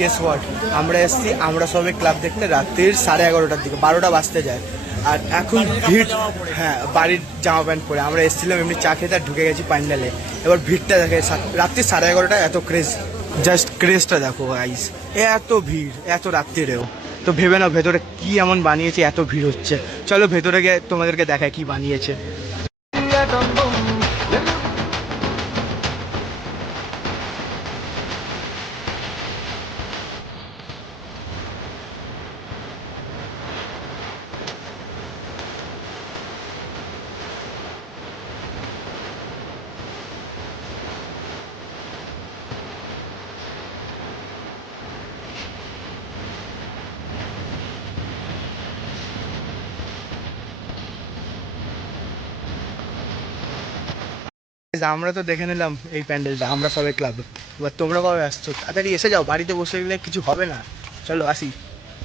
Guess what, আমরা এসছি, আমরা সবাই ক্লাব দেখতে রাত্রির 11:30টার দিকে, 12টা বাজতে যায়। আর এখন ভিড়, হ্যাঁ বাড়ির জামা প্যান্ট পরে আমরা এসেছিলাম এমনি চা খেতে আর ঢুকে গেছি প্যান্ডেলে। এবার ভিড়টা দেখে, রাত্রি 11:30টা এত ক্রেজ, জাস্ট ক্রেজটা দেখো গাইস, এত ভিড় এত রাত্রিরেও। তো ভেবে নাও ভেতরে কি এমন বানিয়েছে এত ভিড় হচ্ছে। চলো ভেতরে গিয়ে তোমাদেরকে দেখায় কি বানিয়েছে। আমরা তো দেখে নিলাম এই প্যান্ডেলটা, আমরা সবাই ক্লাব। এবার তোমরা কবে আসছো? তাড়াতাড়ি এসে যাও, বাড়িতে বসে গেলে কিছু হবে না। চলো আসি।